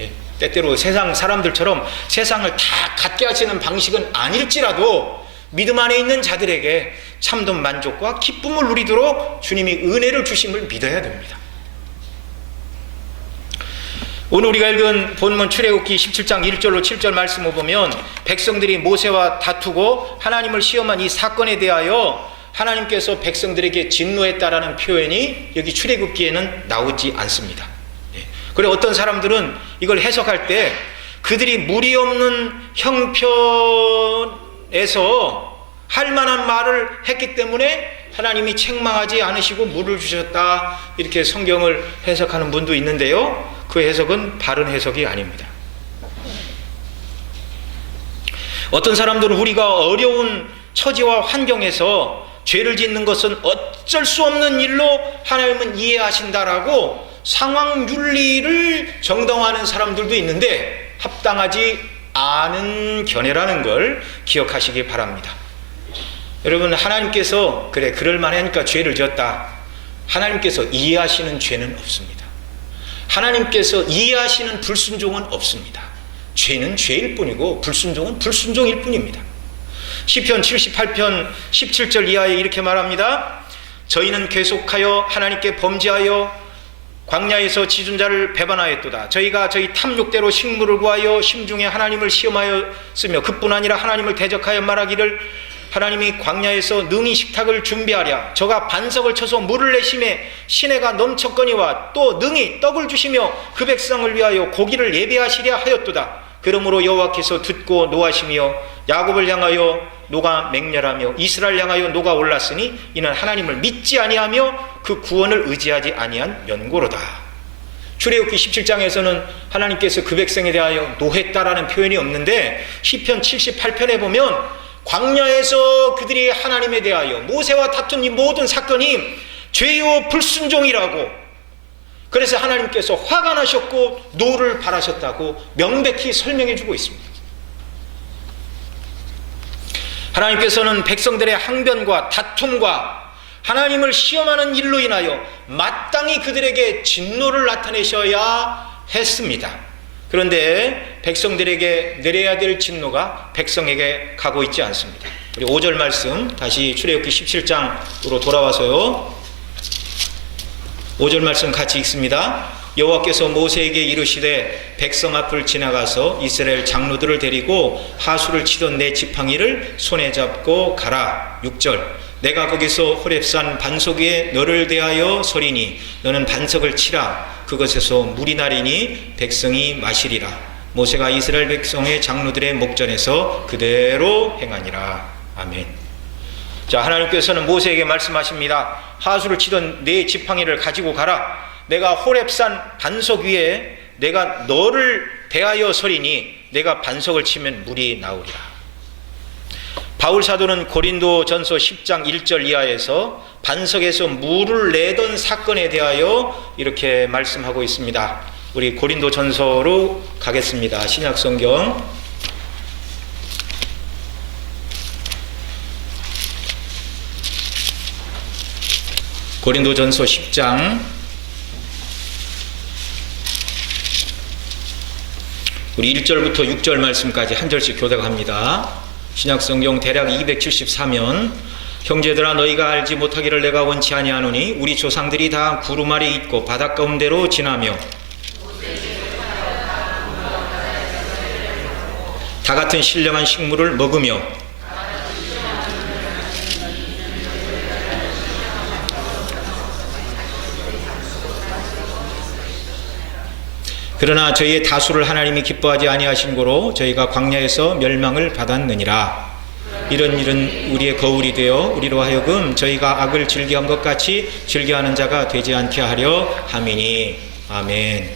예, 때때로 세상 사람들처럼 세상을 다 갖게 하시는 방식은 아닐지라도 믿음 안에 있는 자들에게 참된 만족과 기쁨을 누리도록 주님이 은혜를 주심을 믿어야 됩니다. 오늘 우리가 읽은 본문 출애굽기 17장 1절로 7절 말씀을 보면 백성들이 모세와 다투고 하나님을 시험한 이 사건에 대하여 하나님께서 백성들에게 진노했다라는 표현이 여기 출애굽기에는 나오지 않습니다. 그리고 어떤 사람들은 이걸 해석할 때 그들이 무리 없는 형편에서 할 만한 말을 했기 때문에 하나님이 책망하지 않으시고 물을 주셨다, 이렇게 성경을 해석하는 분도 있는데요, 그 해석은 바른 해석이 아닙니다. 어떤 사람들은 우리가 어려운 처지와 환경에서 죄를 짓는 것은 어쩔 수 없는 일로 하나님은 이해하신다라고 상황 윤리를 정당화하는 사람들도 있는데 합당하지 않은 견해라는 걸 기억하시기 바랍니다. 여러분, 하나님께서 그래 그럴만하니까 죄를 지었다, 하나님께서 이해하시는 죄는 없습니다. 하나님께서 이해하시는 불순종은 없습니다. 죄는 죄일 뿐이고 불순종은 불순종일 뿐입니다. 시편 78편 17절 이하에 이렇게 말합니다. 저희는 계속하여 하나님께 범죄하여 광야에서 지존자를 배반하였도다. 저희가 저희 탐욕대로 식물을 구하여 심중에 하나님을 시험하였으며 그뿐 아니라 하나님을 대적하여 말하기를 하나님이 광야에서 능히 식탁을 준비하랴. 저가 반석을 쳐서 물을 내심에 시내가 넘쳤거니와 또 능히 떡을 주시며 그 백성을 위하여 고기를 예배하시랴 하였도다. 그러므로 여호와께서 듣고 노하시며 야곱을 향하여 노가 맹렬하며 이스라엘 향하여 노가 올랐으니 이는 하나님을 믿지 아니하며 그 구원을 의지하지 아니한 연고로다. 출애굽기 17장에서는 하나님께서 그 백성에 대하여 노했다라는 표현이 없는데 시편 78편에 보면 광야에서 그들이 하나님에 대하여 모세와 다툰 이 모든 사건이 죄요 불순종이라고, 그래서 하나님께서 화가 나셨고 노를 바라셨다고 명백히 설명해 주고 있습니다. 하나님께서는 백성들의 항변과 다툼과 하나님을 시험하는 일로 인하여 마땅히 그들에게 진노를 나타내셔야 했습니다. 그런데 백성들에게 내려야 될 진노가 백성에게 가고 있지 않습니다. 우리 5절 말씀 다시 출애굽기 17장으로 돌아와서요, 5절 말씀 같이 읽습니다. 여호와께서 모세에게 이르시되 백성 앞을 지나가서 이스라엘 장로들을 데리고 하수를 치던 내 지팡이를 손에 잡고 가라. 6절 내가 거기서 호렙산 반석 위에 너를 대하여 서리니 너는 반석을 치라. 그것에서 물이 나리니 백성이 마시리라. 모세가 이스라엘 백성의 장로들의 목전에서 그대로 행하니라. 아멘. 자, 하나님께서는 모세에게 말씀하십니다. 하수를 치던 네 지팡이를 가지고 가라. 내가 호렙산 반석 위에 내가 너를 대하여 서리니 내가 반석을 치면 물이 나오리라. 바울 사도는 고린도전서 10장 1절 이하에서 반석에서 물을 내던 사건에 대하여 이렇게 말씀하고 있습니다. 우리 고린도전서로 가겠습니다. 신약성경 고린도전서 10장 우리 1절부터 6절 말씀까지 한 절씩 교독합니다. 신약성경 대략 274면 형제들아 너희가 알지 못하기를 내가 원치 아니하노니 우리 조상들이 다 구름 아래 있고 바닷 가운데로 지나며 다 같은 신령한 식물을 먹으며 그러나 저희의 다수를 하나님이 기뻐하지 아니하신 고로 저희가 광야에서 멸망을 받았느니라. 이런 일은 우리의 거울이 되어 우리로 하여금 저희가 악을 즐겨한 것 같이 즐겨하는 자가 되지 않게 하려 함이니. 아멘.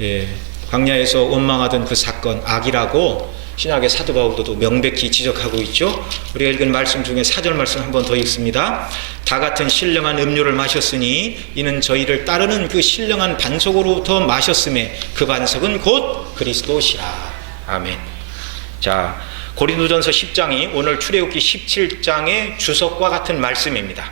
예, 광야에서 원망하던 그 사건, 악이라고 신약의 사도 바울도 명백히 지적하고 있죠. 우리가 읽은 말씀 중에 4절 말씀 한 번 더 읽습니다. 다 같은 신령한 음료를 마셨으니 이는 저희를 따르는 그 신령한 반석으로부터 마셨음에 그 반석은 곧 그리스도시라. 아멘. 자, 고린도전서 10장이 오늘 출애굽기 17장의 주석과 같은 말씀입니다.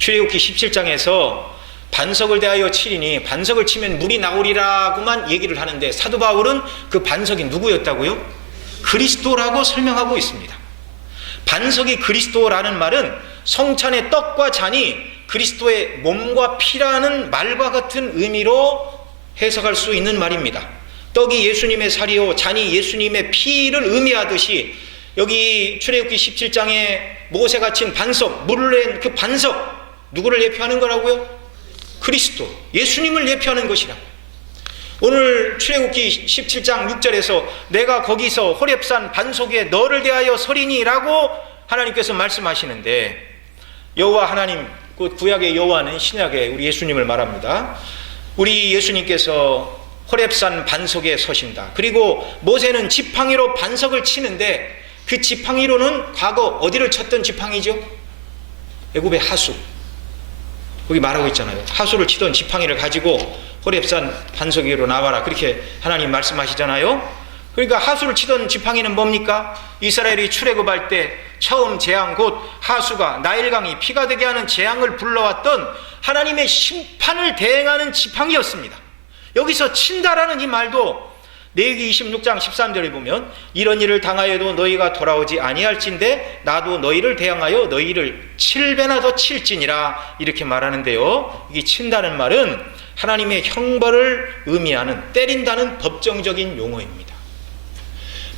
출애굽기 17장에서 반석을 대하여 치리니 반석을 치면 물이 나오리라고만 얘기를 하는데 사도 바울은 그 반석이 누구였다고요? 그리스도라고 설명하고 있습니다. 반석이 그리스도라는 말은 성찬의 떡과 잔이 그리스도의 몸과 피라는 말과 같은 의미로 해석할 수 있는 말입니다. 떡이 예수님의 살이요 잔이 예수님의 피를 의미하듯이 여기 출애굽기 17장에 모세가 친 반석, 물을 낸 그 반석, 누구를 예표하는 거라고요? 그리스도, 예수님을 예표하는 것이라. 오늘 출애굽기 17장 6절에서 내가 거기서 호렙산 반석 위에 너를 대하여 서리니 라고 하나님께서 말씀하시는데, 여호와 하나님, 그 구약의 여호와는 신약의 우리 예수님을 말합니다. 우리 예수님께서 호렙산 반석에 서신다. 그리고 모세는 지팡이로 반석을 치는데 그 지팡이로는 과거 어디를 쳤던 지팡이죠? 애굽의 하수. 거기 말하고 있잖아요. 하수를 치던 지팡이를 가지고 호렙산 반석 위로 나와라, 그렇게 하나님 말씀하시잖아요. 그러니까 하수를 치던 지팡이는 뭡니까? 이스라엘이 출애굽할 때 처음 재앙, 곧 하수가 나일강이 피가 되게 하는 재앙을 불러왔던 하나님의 심판을 대행하는 지팡이였습니다. 여기서 친다라는 이 말도 레위기 26장 13절에 보면 이런 일을 당하여도 너희가 돌아오지 아니할진대 나도 너희를 대항하여 너희를 7배나 더 칠지니라, 이렇게 말하는데요. 이 친다는 말은 하나님의 형벌을 의미하는, 때린다는 법정적인 용어입니다.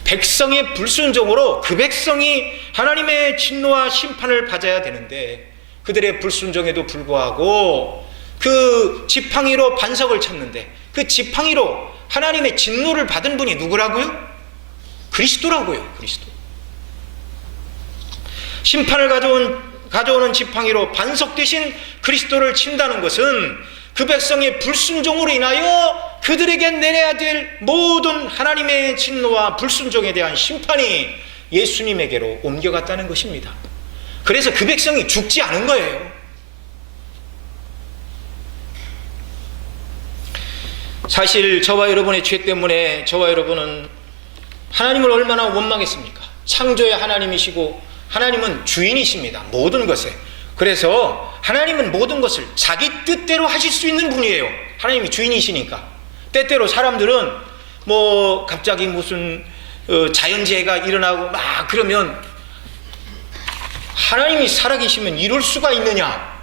백성의 불순종으로 그 백성이 하나님의 진노와 심판을 받아야 되는데 그들의 불순종에도 불구하고 그 지팡이로 반석을 쳤는데 그 지팡이로 하나님의 진노를 받은 분이 누구라고요? 그리스도라고요. 그리스도. 심판을 가져오는 지팡이로 반석 대신 그리스도를 친다는 것은 그 백성의 불순종으로 인하여 그들에게 내려야 될 모든 하나님의 진노와 불순종에 대한 심판이 예수님에게로 옮겨갔다는 것입니다. 그래서 그 백성이 죽지 않은 거예요. 사실 저와 여러분의 죄 때문에 저와 여러분은 하나님을 얼마나 원망했습니까? 창조의 하나님이시고 하나님은 주인이십니다. 모든 것에. 그래서 하나님은 모든 것을 자기 뜻대로 하실 수 있는 분이에요. 하나님이 주인이시니까. 때때로 사람들은 뭐 갑자기 무슨 자연재해가 일어나고 막 그러면 하나님이 살아계시면 이럴 수가 있느냐?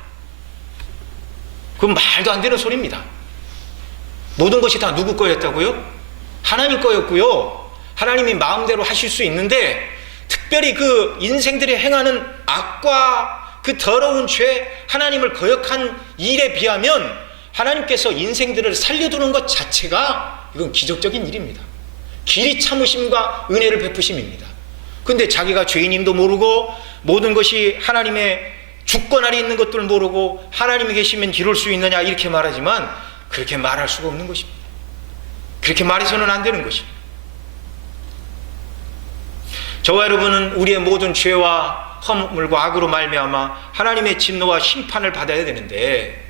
그건 말도 안 되는 소리입니다. 모든 것이 다 누구 거였다고요? 하나님 거였고요. 하나님이 마음대로 하실 수 있는데 특별히 그 인생들이 행하는 악과 그 더러운 죄, 하나님을 거역한 일에 비하면 하나님께서 인생들을 살려두는 것 자체가 이건 기적적인 일입니다. 길이 참으심과 은혜를 베푸심입니다. 근데 자기가 죄인임도 모르고 모든 것이 하나님의 주권 아래 있는 것들을 모르고 하나님이 계시면 이룰 수 있느냐 이렇게 말하지만 그렇게 말할 수가 없는 것입니다. 그렇게 말해서는 안 되는 것입니다. 저와 여러분은 우리의 모든 죄와 허물과 악으로 말미암아 하나님의 진노와 심판을 받아야 되는데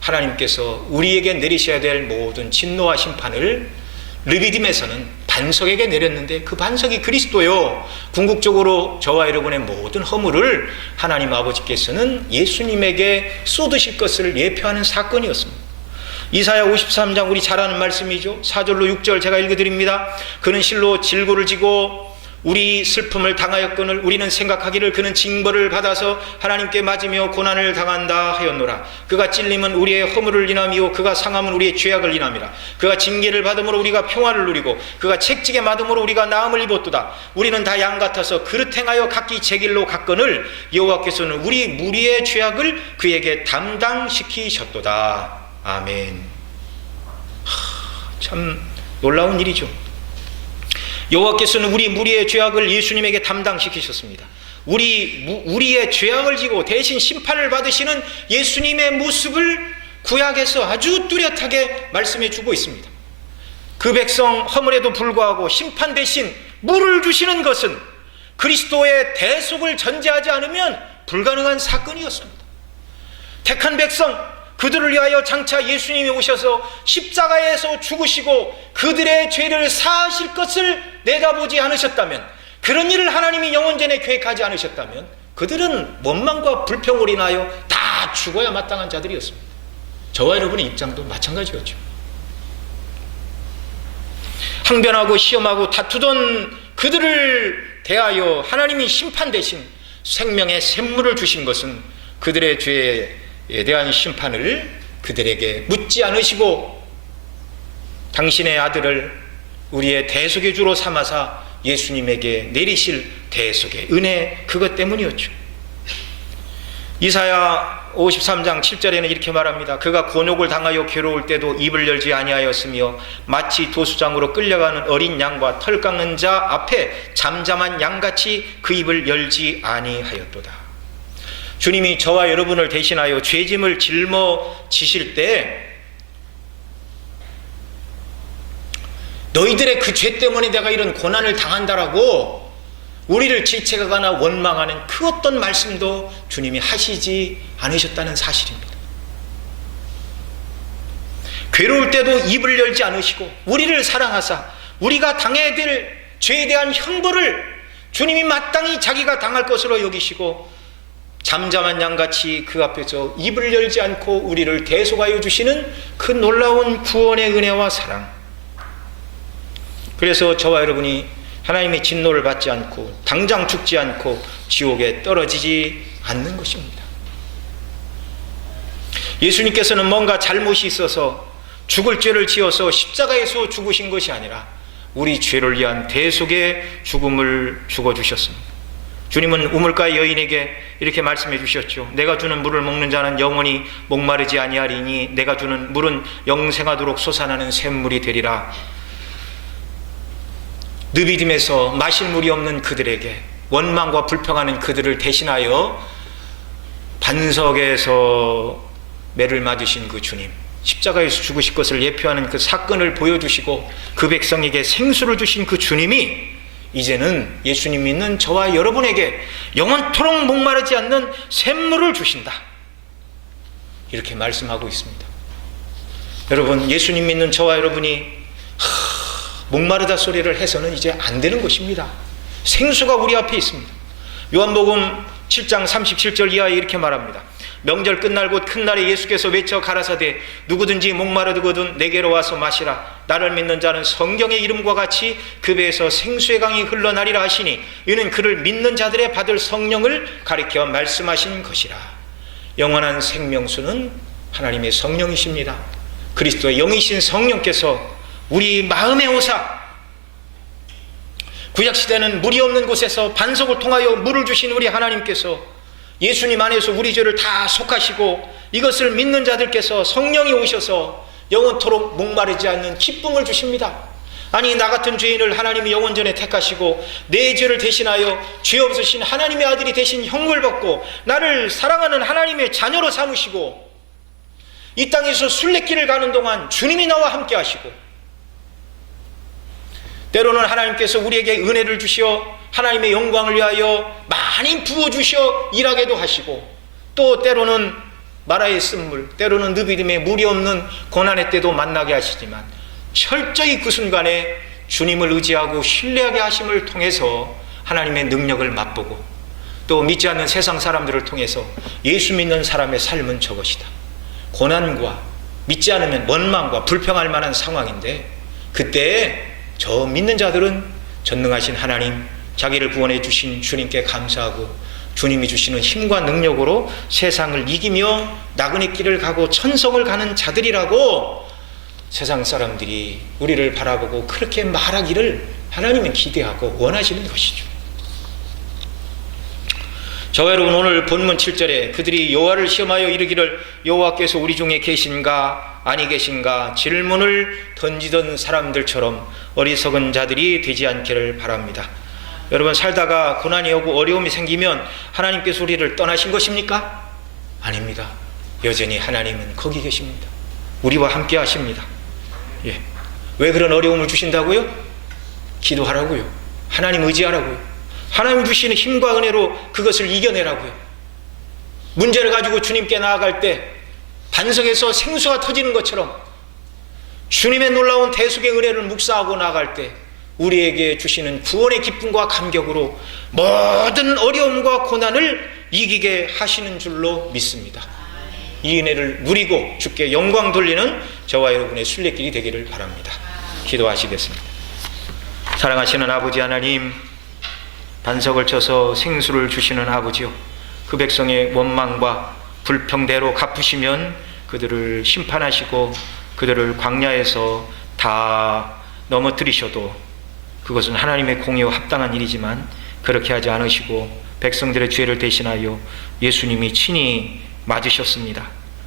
하나님께서 우리에게 내리셔야 될 모든 진노와 심판을 르비딤에서는 반석에게 내렸는데 그 반석이 그리스도요. 궁극적으로 저와 여러분의 모든 허물을 하나님 아버지께서는 예수님에게 쏟으실 것을 예표하는 사건이었습니다. 이사야 53장 우리 잘 아는 말씀이죠. 4절로 6절 제가 읽어드립니다. 그는 실로 질고를 지고 우리 슬픔을 당하였거늘 우리는 생각하기를 그는 징벌을 받아서 하나님께 맞으며 고난을 당한다 하였노라. 그가 찔림은 우리의 허물을 인함이요 그가 상함은 우리의 죄악을 인함이라. 그가 징계를 받음으로 우리가 평화를 누리고 그가 책찍에 맞음으로 우리가 나음을 입었도다. 우리는 다 양 같아서 그릇 행하여 각기 제 길로 갔거늘 여호와께서는 우리 무리의 죄악을 그에게 담당시키셨도다. 아멘. 참 놀라운 일이죠. 여호와께서는 우리 무리의 죄악을 예수님에게 담당시키셨습니다. 우리의 죄악을 지고 대신 심판을 받으시는 예수님의 모습을 구약에서 아주 뚜렷하게 말씀해 주고 있습니다. 그 백성 허물에도 불구하고 심판 대신 물을 주시는 것은 그리스도의 대속을 전제하지 않으면 불가능한 사건이었습니다. 택한 백성 그들을 위하여 장차 예수님이 오셔서 십자가에서 죽으시고 그들의 죄를 사하실 것을 내다보지 않으셨다면 그런 일을 하나님이 영원전에 계획하지 않으셨다면 그들은 원망과 불평으로 인하여 다 죽어야 마땅한 자들이었습니다. 저와 여러분의 입장도 마찬가지였죠. 항변하고 시험하고 다투던 그들을 대하여 하나님이 심판 대신 생명의 샘물을 주신 것은 그들의 죄에 대한 심판을 그들에게 묻지 않으시고 당신의 아들을 우리의 대속의 주로 삼아사 예수님에게 내리실 대속의 은혜, 그것 때문이었죠. 이사야 53장 7절에는 이렇게 말합니다. 그가 곤욕을 당하여 괴로울 때도 입을 열지 아니하였으며 마치 도수장으로 끌려가는 어린 양과 털 깎는 자 앞에 잠잠한 양같이 그 입을 열지 아니하였도다. 주님이 저와 여러분을 대신하여 죄짐을 짊어지실 때 너희들의 그 죄 때문에 내가 이런 고난을 당한다라고 우리를 질책하거나 원망하는 그 어떤 말씀도 주님이 하시지 않으셨다는 사실입니다. 괴로울 때도 입을 열지 않으시고 우리를 사랑하사 우리가 당해야 될 죄에 대한 형벌을 주님이 마땅히 자기가 당할 것으로 여기시고 잠잠한 양같이 그 앞에서 입을 열지 않고 우리를 대속하여 주시는 그 놀라운 구원의 은혜와 사랑. 그래서 저와 여러분이 하나님의 진노를 받지 않고 당장 죽지 않고 지옥에 떨어지지 않는 것입니다. 예수님께서는 뭔가 잘못이 있어서 죽을 죄를 지어서 십자가에서 죽으신 것이 아니라 우리 죄를 위한 대속의 죽음을 죽어주셨습니다. 주님은 우물가의 여인에게 이렇게 말씀해 주셨죠. 내가 주는 물을 먹는 자는 영원히 목마르지 아니하리니 내가 주는 물은 영생하도록 솟아나는 샘물이 되리라. 느비딤에서 마실 물이 없는 그들에게 원망과 불평하는 그들을 대신하여 반석에서 매를 맞으신 그 주님, 십자가에서 죽으실 것을 예표하는 그 사건을 보여주시고 그 백성에게 생수를 주신 그 주님이 이제는 예수님 믿는 저와 여러분에게 영원토록 목마르지 않는 샘물을 주신다, 이렇게 말씀하고 있습니다. 여러분, 예수님 믿는 저와 여러분이 목마르다 소리를 해서는 이제 안 되는 것입니다. 생수가 우리 앞에 있습니다. 요한복음 7장 37절 이하에 이렇게 말합니다. 명절 끝날 곧 큰 날에 예수께서 외쳐 가라사대 누구든지 목마르거든 내게로 와서 마시라. 나를 믿는 자는 성경의 이름과 같이 그 배에서 생수의 강이 흘러나리라 하시니 이는 그를 믿는 자들의 받을 성령을 가리켜 말씀하신 것이라. 영원한 생명수는 하나님의 성령이십니다. 그리스도의 영이신 성령께서 우리 마음에 오사 구약시대는 물이 없는 곳에서 반석을 통하여 물을 주신 우리 하나님께서 예수님 안에서 우리 죄를 다 속하시고 이것을 믿는 자들께서 성령이 오셔서 영원토록 목마르지 않는 기쁨을 주십니다. 아니, 나 같은 죄인을 하나님이 영원전에 택하시고 내 죄를 대신하여 죄 없으신 하나님의 아들이 대신 형벌 받고 나를 사랑하는 하나님의 자녀로 삼으시고 이 땅에서 순례길을 가는 동안 주님이 나와 함께 하시고 때로는 하나님께서 우리에게 은혜를 주시어 하나님의 영광을 위하여 많이 부어주셔 일하게도 하시고 또 때로는 마라의 쓴물, 때로는 느비딤에 물이 없는 고난의 때도 만나게 하시지만 철저히 그 순간에 주님을 의지하고 신뢰하게 하심을 통해서 하나님의 능력을 맛보고 또 믿지 않는 세상 사람들을 통해서 예수 믿는 사람의 삶은 저것이다. 고난과 믿지 않으면 원망과 불평할 만한 상황인데 그때 저 믿는 자들은 전능하신 하나님, 자기를 구원해 주신 주님께 감사하고 주님이 주시는 힘과 능력으로 세상을 이기며 나그네 길을 가고 천성을 가는 자들이라고 세상 사람들이 우리를 바라보고 그렇게 말하기를 하나님은 기대하고 원하시는 것이죠. 저와 여러분, 오늘 본문 7절에 그들이 여호와를 시험하여 이르기를 여호와께서 우리 중에 계신가 아니 계신가 질문을 던지던 사람들처럼 어리석은 자들이 되지 않기를 바랍니다. 여러분, 살다가 고난이 오고 어려움이 생기면 하나님께서 우리를 떠나신 것입니까? 아닙니다. 여전히 하나님은 거기 계십니다. 우리와 함께 하십니다. 예. 왜 그런 어려움을 주신다고요? 기도하라고요. 하나님 의지하라고요. 하나님 주시는 힘과 은혜로 그것을 이겨내라고요. 문제를 가지고 주님께 나아갈 때 반석에서 생수가 터지는 것처럼 주님의 놀라운 대속의 은혜를 묵상하고 나아갈 때 우리에게 주시는 구원의 기쁨과 감격으로 모든 어려움과 고난을 이기게 하시는 줄로 믿습니다. 이 은혜를 누리고 주께 영광 돌리는 저와 여러분의 순례길이 되기를 바랍니다. 기도하시겠습니다. 사랑하시는 아버지 하나님, 반석을 쳐서 생수를 주시는 아버지요, 그 백성의 원망과 불평대로 갚으시면 그들을 심판하시고 그들을 광야에서 다 넘어뜨리셔도 그것은 하나님의 공의와 합당한 일이지만 그렇게 하지 않으시고 백성들의 죄를 대신하여 예수님이 친히 맞으셨습니다.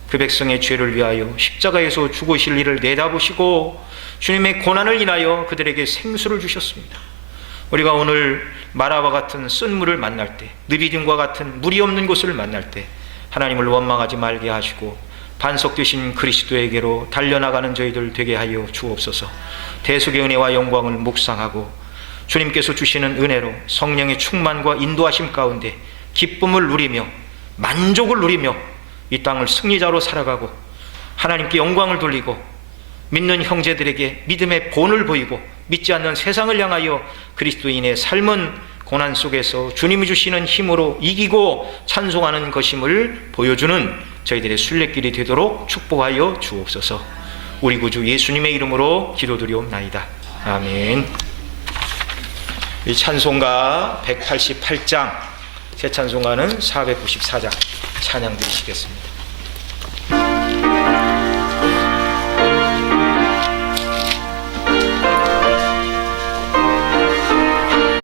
그 백성의 죄를 위하여 십자가에서 죽으실 일을 내다보시고 주님의 고난을 인하여 그들에게 생수를 주셨습니다. 우리가 오늘 마라와 같은 쓴물을 만날 때, 느리dim과 같은 물이 없는 곳을 만날 때 하나님을 원망하지 말게 하시고 반석 되신 그리스도에게로 달려나가는 저희들 되게 하여 주옵소서. 대속의 은혜와 영광을 묵상하고 주님께서 주시는 은혜로 성령의 충만과 인도하심 가운데 기쁨을 누리며 만족을 누리며 이 땅을 승리자로 살아가고 하나님께 영광을 돌리고 믿는 형제들에게 믿음의 본을 보이고 믿지 않는 세상을 향하여 그리스도인의 삶은 고난 속에서 주님이 주시는 힘으로 이기고 찬송하는 것임을 보여주는 저희들의 순례길이 되도록 축복하여 주옵소서. 우리 구주 예수님의 이름으로 기도드리옵나이다. 아멘. 이 찬송가 188장, 새 찬송가는 494장 찬양 드리시겠습니다.